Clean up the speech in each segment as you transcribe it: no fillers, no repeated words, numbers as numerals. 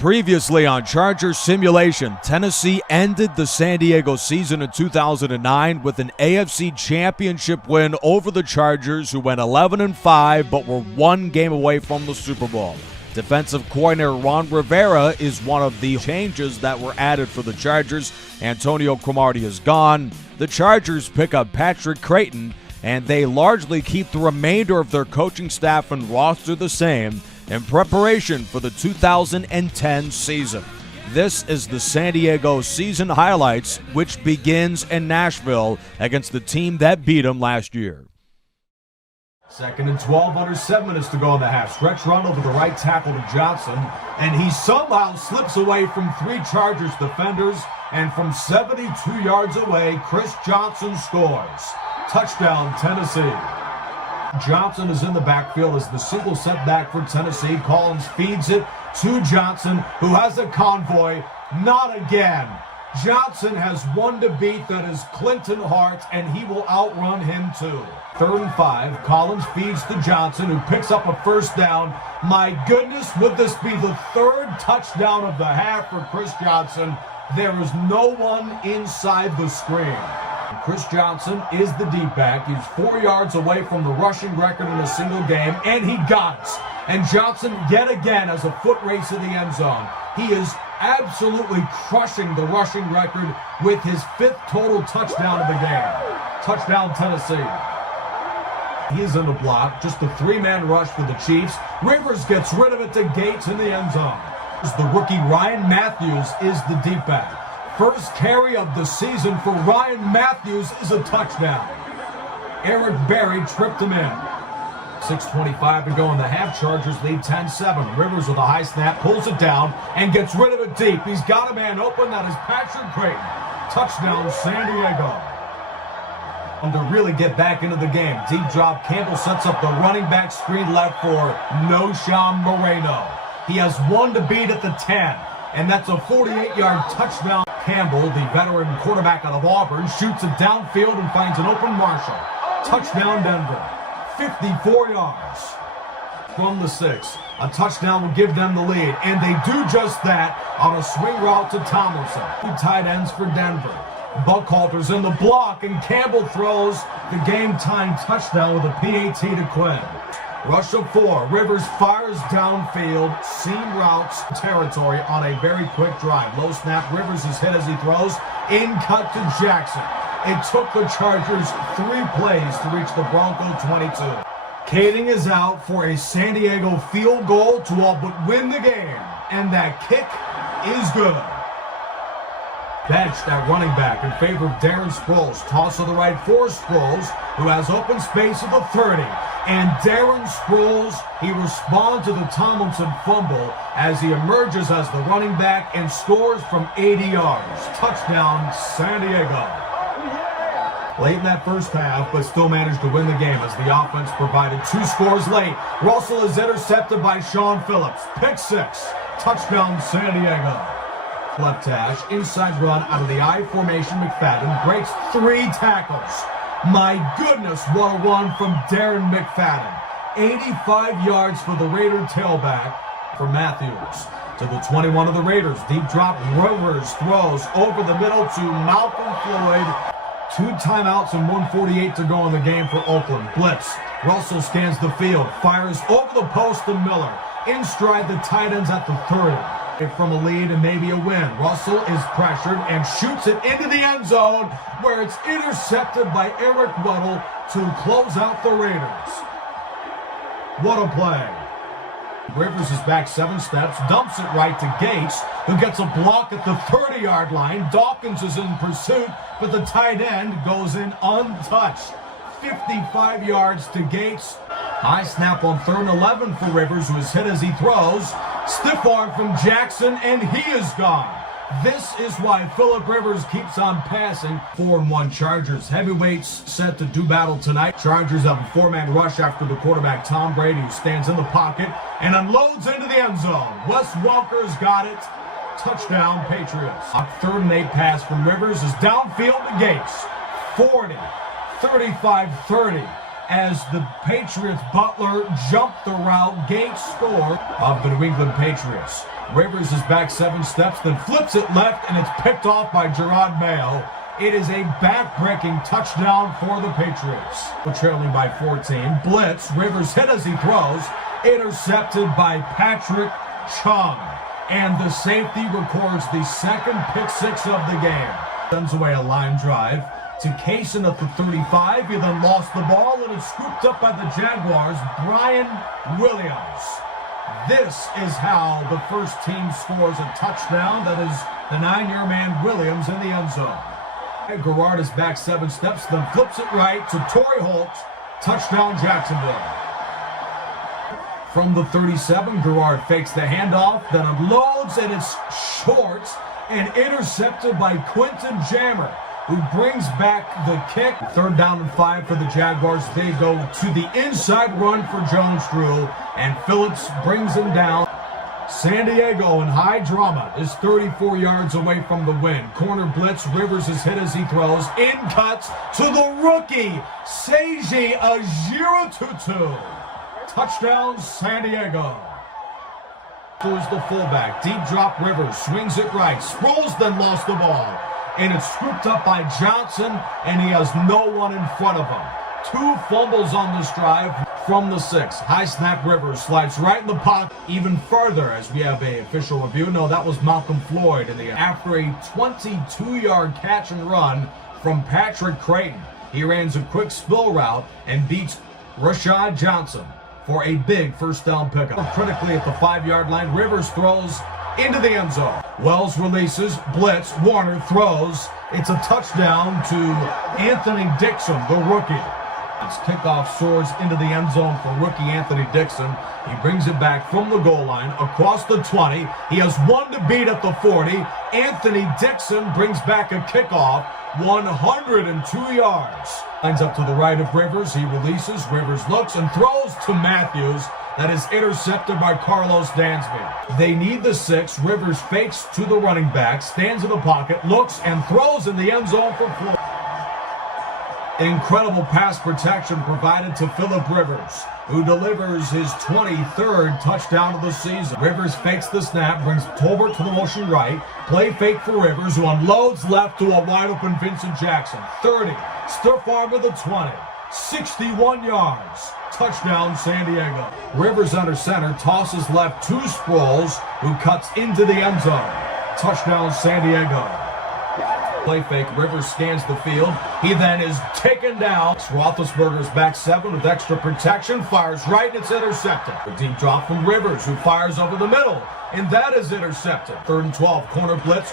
Previously on Charger Simulation, Tennessee ended the San Diego season in 2009 with an AFC Championship win over the Chargers, who went 11-5 but were one game away from the Super Bowl. Defensive coordinator Ron Rivera is one of the changes that were added for the Chargers. Antonio Cromartie is gone. The Chargers pick up Patrick Creighton, and they largely keep the remainder of their coaching staff and roster the same in preparation for the 2010 season. This is the San Diego season highlights, which begins in Nashville against the team that beat them last year. 2nd and 12, under 7 minutes to go in the half. Stretch run over the right tackle to Johnson, and he somehow slips away from 3 Chargers defenders, and from 72 yards away, Chris Johnson scores. Touchdown, Tennessee. Johnson is in the backfield as the single setback for Tennessee. Collins feeds it to Johnson, who has a convoy. Not again. Johnson has one to beat, that is Clinton Hart, and he will outrun him too. 3rd and 5. Collins feeds to Johnson, who picks up a first down. My goodness, would this be the 3rd touchdown of the half for Chris Johnson? There is no one inside the screen. Chris Johnson is the deep back. He's 4 yards away from the rushing record in a single game, and he got it. And Johnson yet again has a foot race to the end zone. He is absolutely crushing the rushing record with his 5th total touchdown of the game. Touchdown, Tennessee. He is in the block, just a 3-man rush for the Chiefs. Rivers gets rid of it to Gates in the end zone. The rookie Ryan Matthews is the deep back. First carry of the season for Ryan Matthews is a touchdown. Eric Berry tripped him in. 6:25 to go in the half. Chargers lead 10-7. Rivers with a high snap, pulls it down, and gets rid of it deep. He's got a man open. That is Patrick Creighton. Touchdown, San Diego. And to really get back into the game, deep drop. Campbell sets up the running back screen left for Noshawn Moreno. He has one to beat at the 10, and that's a 48-yard touchdown. Campbell, the veteran quarterback out of Auburn, shoots it downfield and finds an open Marshall. Touchdown, Denver. 54 yards from the 6. A touchdown will give them the lead, and they do just that on a swing route to Tomlinson. 2 tight ends for Denver. Buckhalter's in the block, and Campbell throws the game-time touchdown with a PAT to Quinn. Rush of 4. Rivers fires downfield, seam routes territory on a very quick drive. Low snap. Rivers is hit as he throws. In cut to Jackson. It took the Chargers 3 plays to reach the Bronco 22. Kading is out for a San Diego field goal to all but win the game. And that kick is good. Benched at running back in favor of Darren Sproles. Toss to the right for Sproles, who has open space at the 30. And Darren Sproles, he responds to the Tomlinson fumble as he emerges as the running back and scores from 80 yards. Touchdown, San Diego. Late in that first half, but still managed to win the game as the offense provided 2 scores late. Russell is intercepted by Sean Phillips. Pick 6. Touchdown, San Diego. Left hash, inside run out of the I formation. McFadden breaks 3 tackles. My goodness, what a run from Darren McFadden. 85 yards for the Raider tailback for Matthews. To the 21 of the Raiders. Deep drop. Rivers throws over the middle to Malcolm Floyd. 2 timeouts and 1:48 to go in the game for Oakland. Blitz. Russell scans the field. Fires over the post to Miller. In stride the tight ends at the 30. From a lead and maybe a win. Russell is pressured and shoots it into the end zone, where it's intercepted by Eric Weddle to close out the Raiders. What a play. Rivers is back 7 steps, dumps it right to Gates, who gets a block at the 30-yard line. Dawkins is in pursuit, but the tight end goes in untouched. 55 yards to Gates. High snap on 3rd and 11 for Rivers, who is hit as he throws. Stiff arm from Jackson, and he is gone. This is why Phillip Rivers keeps on passing. 4-1 Chargers. Heavyweights set to do battle tonight. Chargers have a 4-man rush after the quarterback Tom Brady, who stands in the pocket and unloads into the end zone. Wes Welker's got it. Touchdown, Patriots. A 3rd and 8 pass from Rivers is downfield to Gates. 40, 35, 30. as the Patriots Butler jumped the route. Gates score of the New England Patriots. Rivers is back 7 steps, then flips it left, and it's picked off by Gerard Mayo. It is a back-breaking touchdown for the Patriots. Trailing by 14. Blitz. Rivers hit as he throws. Intercepted by Patrick Chung. And the safety records the second pick 6 of the game. Sends away a line drive to Kaysen at the 35. He then lost the ball, and it's scooped up by the Jaguars. Brian Williams. This is how the first team scores a touchdown. That is the 9-year man Williams in the end zone. Garrard is back 7 steps, then flips it right to Torrey Holt. Touchdown, Jacksonville. From the 37, Garrard fakes the handoff, then unloads, and it's short and intercepted by Quentin Jammer, who brings back the kick. 3rd down and 5 for the Jaguars. They go to the inside run for Jones-Drew, and Phillips brings him down. San Diego in high drama is 34 yards away from the win. Corner blitz. Rivers is hit as he throws. In cuts to the rookie, Seiji Ajiro-Tutu. Touchdown, San Diego. Here's the fullback. Deep drop. Rivers swings it right. Sproles then lost the ball. And it's scooped up by Johnson, and he has no one in front of him. 2 fumbles on this drive from the 6. High snap. Rivers slides right in the pocket. Even further as we have a official review. No, that was Malcolm Floyd after a 22-yard catch and run from Patrick Creighton. He runs a quick spill route and beats Rashad Johnson for a big first down pickup. Critically at the 5-yard line, Rivers throws into the end zone. Wells releases, blitz, Warner throws. It's a touchdown to Anthony Dixon, the rookie. His kickoff soars into the end zone for rookie Anthony Dixon. He brings it back from the goal line across the 20. He has 1 to beat at the 40. Anthony Dixon brings back a kickoff, 102 yards. Lines up to the right of Rivers. He releases. Rivers looks and throws to Matthews. That is intercepted by Carlos Dansby. They need the 6. Rivers fakes to the running back, stands in the pocket, looks, and throws in the end zone for Floyd. Incredible pass protection provided to Phillip Rivers, who delivers his 23rd touchdown of the season. Rivers fakes the snap, brings Tolbert to the motion right. Play fake for Rivers, who unloads left to a wide-open Vincent Jackson. 30, stiff arm to the 20, 61 yards. Touchdown, San Diego. Rivers under center, tosses left to Sproles, who cuts into the end zone. Touchdown, San Diego. Play fake. Rivers scans the field. He then is taken down. Roethlisberger's back 7 with extra protection. Fires right, and it's intercepted. A deep drop from Rivers, who fires over the middle, and that is intercepted. 3rd and 12. Corner blitz.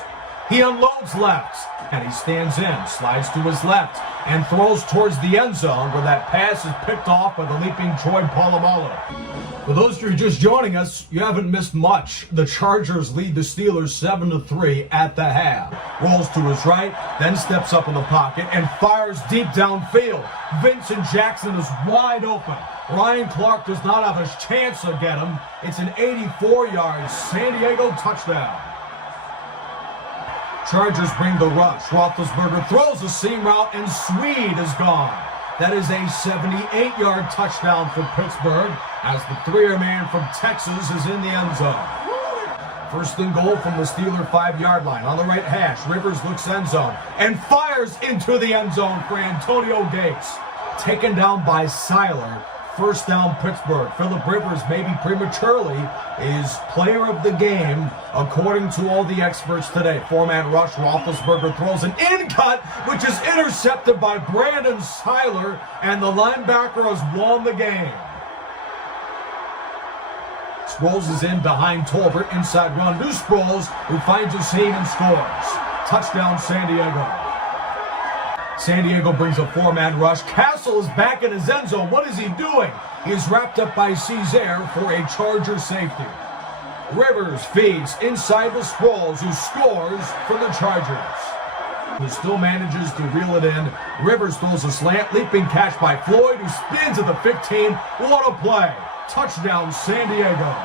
He unloads left, and he stands in, slides to his left, and throws towards the end zone, where that pass is picked off by the leaping Troy Polamalu. For those of you just joining us, you haven't missed much. The Chargers lead the Steelers 7-3 at the half. Rolls to his right, then steps up in the pocket and fires deep downfield. Vincent Jackson is wide open. Ryan Clark does not have a chance to get him. It's an 84-yard San Diego touchdown. Chargers bring the rush. Roethlisberger throws a seam route, and Swede is gone. That is a 78-yard touchdown for Pittsburgh, as the 3-year man from Texas is in the end zone. 1st and goal from the Steeler 5-yard line. On the right hash, Rivers looks end zone and fires into the end zone for Antonio Gates. Taken down by Seiler. 1st down, Pittsburgh. Phillip Rivers, maybe prematurely, is player of the game, according to all the experts today. 4-man rush. Roethlisberger throws an in-cut, which is intercepted by Brandon Seiler, and the linebacker has won the game. Sproles is in behind Tolbert. Inside run to Sproles, who finds a seam and scores. Touchdown, San Diego. San Diego brings a 4-man rush. Castle is back in his end zone. What is he doing? He is wrapped up by Caesar for a Charger safety. Rivers feeds inside the Sproles, who scores for the Chargers. Who still manages to reel it in. Rivers throws a slant, leaping catch by Floyd, who spins at the 15. What a play. Touchdown, San Diego.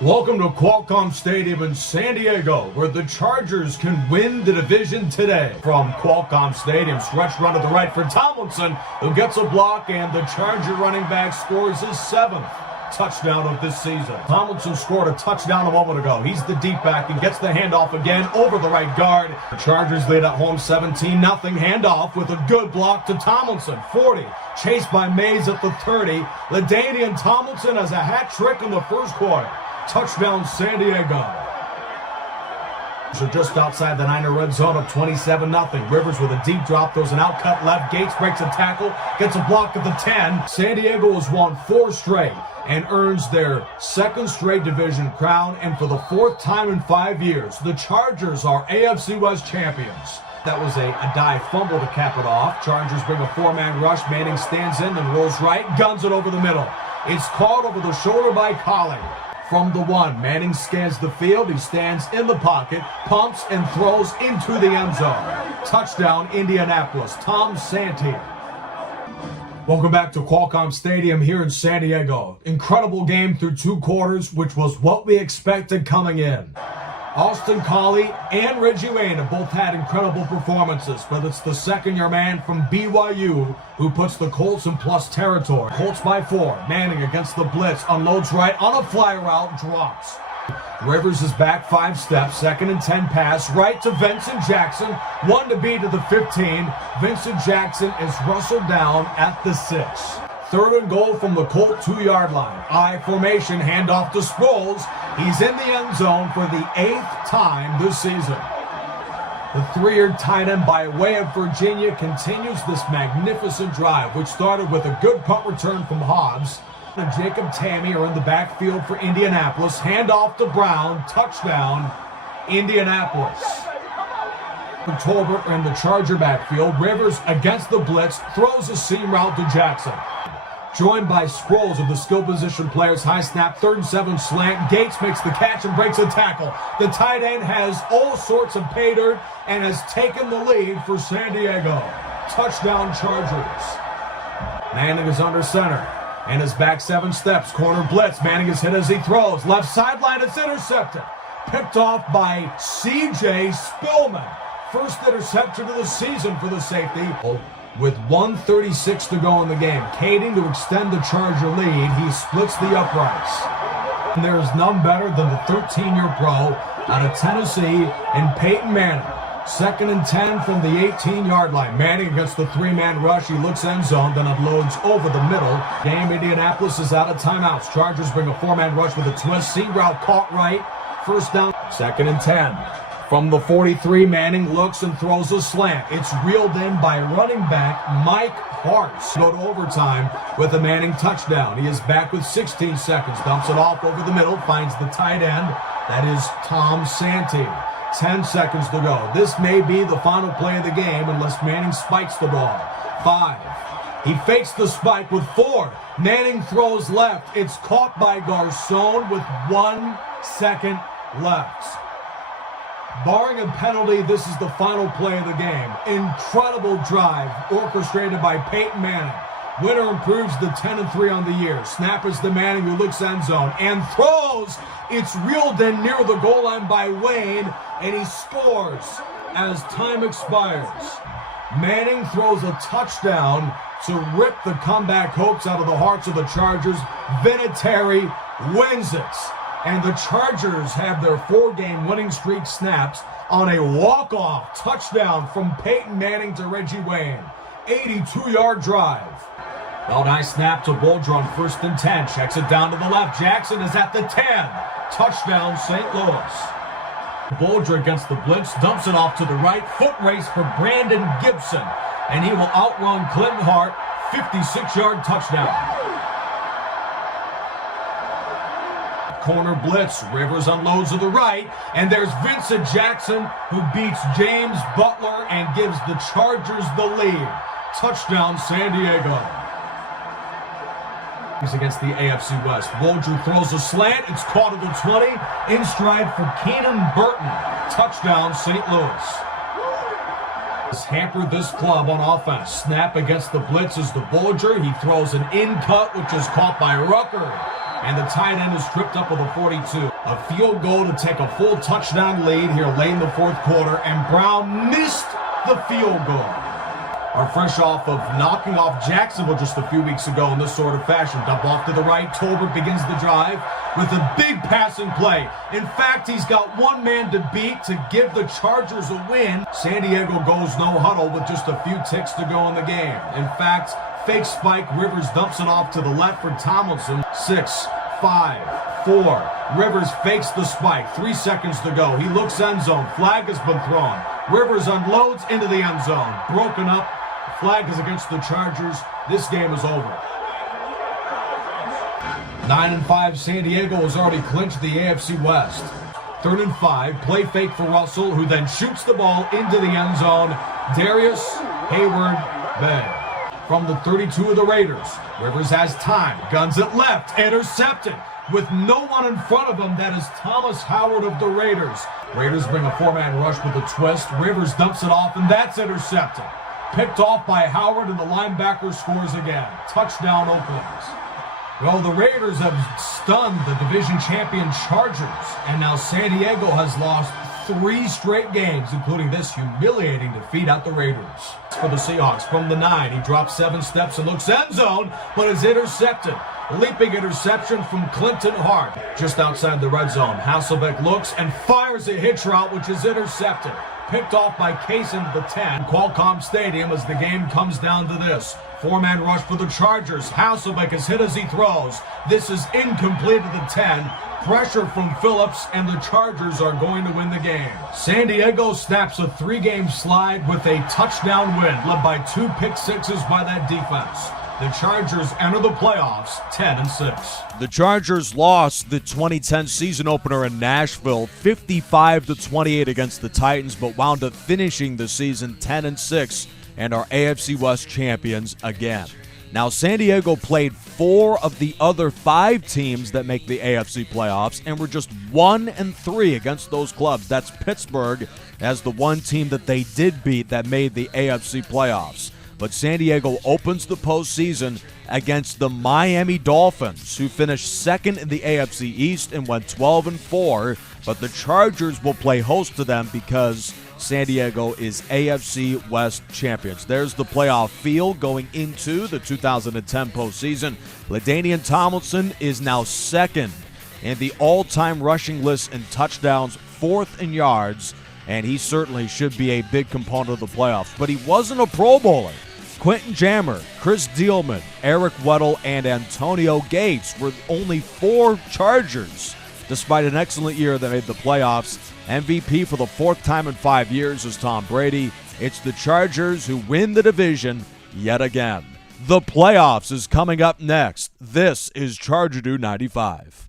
Welcome to Qualcomm Stadium in San Diego, where the Chargers can win the division today. From Qualcomm Stadium, stretch run to the right for Tomlinson, who gets a block, and the Charger running back scores his 7th touchdown of this season. Tomlinson scored a touchdown a moment ago. He's the deep back and gets the handoff again over the right guard. The Chargers lead at home 17-0. Handoff with a good block to Tomlinson. 40, chased by Mays at the 30. LaDanian Tomlinson has a hat trick in the first quarter. Touchdown, San Diego. So just outside the Niner red zone of 27-0. Rivers with a deep drop, throws an out-cut left. Gates breaks a tackle, gets a block at the 10. San Diego has won 4 straight and earns their 2nd straight division crown. And for the 4th time in 5 years, the Chargers are AFC West champions. That was a dive fumble to cap it off. Chargers bring a 4-man rush. Manning stands in, then rolls right, guns it over the middle. It's caught over the shoulder by Collie. From the 1, Manning scans the field. He stands in the pocket, pumps, and throws into the end zone. Touchdown, Indianapolis. Tom Santee. Welcome back to Qualcomm Stadium here in San Diego. Incredible game through 2 quarters, which was what we expected coming in. Austin Collie and Reggie Wayne have both had incredible performances, but it's the second-year man from BYU who puts the Colts in plus territory. Colts by 4. Manning against the blitz, unloads right on a fly route, drops. Rivers is back 5 steps, 2nd and 10 pass, right to Vincent Jackson, 1 to beat to the 15. Vincent Jackson is rustled down at the 6. 3rd and goal from the Colt 2-yard line. I formation, handoff to Sproles. He's in the end zone for the 8th time this season. The 3-year tight end by way of Virginia continues this magnificent drive, which started with a good punt return from Hobbs. And Jacob Tammy are in the backfield for Indianapolis. Handoff to Brown. Touchdown, Indianapolis. Tolbert in the Charger backfield. Rivers against the blitz, throws a seam route to Jackson. Joined by Sproles of the skill position players. High snap, 3rd and 7 slant. Gates makes the catch and breaks a tackle. The tight end has all sorts of pay dirt and has taken the lead for San Diego. Touchdown, Chargers. Manning is under center and is back 7 steps. Corner blitz. Manning is hit as he throws. Left sideline, it's intercepted. Picked off by C.J. Spillman. First interception of the season for the safety. With 1:36 to go in the game, Kading to extend the Charger lead. He splits the uprights. And there is none better than the 13-year pro out of Tennessee and Peyton Manning. 2nd and 10 from the 18-yard line. Manning against the 3-man rush. He looks end zone, then unloads over the middle. Game, Indianapolis is out of timeouts. Chargers bring a 4-man rush with a twist. Seam route caught right. 1st down. 2nd and 10. From the 43, Manning looks and throws a slant. It's reeled in by running back Mike Hartz. Go to overtime with a Manning touchdown. He is back with 16 seconds. Dumps it off over the middle. Finds the tight end. That is Tom Santee. 10 seconds to go. This may be the final play of the game unless Manning spikes the ball. 5. He fakes the spike with 4. Manning throws left. It's caught by Garcon with 1 second left. Barring a penalty, this is the final play of the game. Incredible drive orchestrated by Peyton Manning. Winner improves to 10-3 on the year. Snap is to Manning, who looks end zone and throws. It's reeled in near the goal line by Wayne, and he scores as time expires. Manning throws a touchdown to rip the comeback hopes out of the hearts of the Chargers. Vinatieri wins it. And the Chargers have their 4-game winning streak snaps on a walk-off touchdown from Peyton Manning to Reggie Wayne. 82-yard drive. Well, nice snap to Bolger on 1st and 10. Checks it down to the left. Jackson is at the 10. Touchdown, St. Louis. Bolger against the blitz, dumps it off to the right. Foot race for Brandon Gibson. And he will outrun Clinton Hart. 56-yard touchdown. Corner blitz. Rivers unloads to the right. And there's Vincent Jackson, who beats James Butler and gives the Chargers the lead. Touchdown, San Diego. He's against the AFC West. Bolger throws a slant. It's caught at the 20. In stride for Keenan Burton. Touchdown, St. Louis. Has hampered this club on offense. Snap against the blitz is the Bolger. He throws an in cut, which is caught by Rucker. And the tight end is tripped up with a 42. A field goal to take a full touchdown lead here late in the fourth quarter, and Brown missed the field goal. Are fresh off of knocking off Jacksonville just a few weeks ago in this sort of fashion. Dump off to the right. Tolbert begins the drive with a big passing play. In fact, he's got one man to beat to give the Chargers a win. San Diego goes no huddle with just a few ticks to go in the game. In fact, fake spike. Rivers dumps it off to the left for Tomlinson. 6, 5, 4. Rivers fakes the spike. 3 seconds to go. He looks end zone. Flag has been thrown. Rivers unloads into the end zone. Broken up. Flag is against the Chargers. This game is over. 9-5, San Diego has already clinched the AFC West. 3rd and 5, play fake for Russell, who then shoots the ball into the end zone. Darius Hayward Bay. From the 32 of the Raiders, Rivers has time, guns it left, intercepted. With no one in front of him, that is Thomas Howard of the Raiders. Raiders bring a 4-man rush with a twist. Rivers dumps it off, and that's intercepted. Picked off by Howard, and the linebacker scores again. Touchdown, Oakland. Well, the Raiders have stunned the division champion Chargers, and now San Diego has lost 3 straight games, including this humiliating defeat at the Raiders. For the Seahawks, from the 9, he drops 7 steps and looks end zone, but is intercepted. Leaping interception from Clinton Hart, just outside the red zone. Hasselbeck looks and fires a hitch route, which is intercepted. Picked off by Case into the 10. Qualcomm Stadium as the game comes down to this. 4-man rush for the Chargers. Hasselbeck is hit as he throws. This is incomplete at the 10. Pressure from Phillips, and the Chargers are going to win the game. San Diego snaps a 3-game slide with a touchdown win, led by 2 pick-sixes by that defense. The Chargers enter the playoffs 10-6. The Chargers lost the 2010 season opener in Nashville 55-28 against the Titans, but wound up finishing the season 10-6 and are AFC West champions again. Now, San Diego played 4 of the other 5 teams that make the AFC playoffs and were just 1-3 against those clubs. That's Pittsburgh as the one team that they did beat that made the AFC playoffs. But San Diego opens the postseason against the Miami Dolphins, who finished 2nd in the AFC East and went 12-4. But the Chargers will play host to them because San Diego is AFC West champions. There's the playoff field going into the 2010 postseason. LaDanian Tomlinson is now 2nd in the all-time rushing list in touchdowns, 4th in yards, and he certainly should be a big component of the playoffs. But he wasn't a Pro Bowler. Quentin Jammer, Chris Dielman, Eric Weddle, and Antonio Gates were only 4 Chargers, despite an excellent year that made the playoffs. MVP for the 4th time in 5 years is Tom Brady. It's the Chargers who win the division yet again. The playoffs is coming up next. This is Charger Do 95.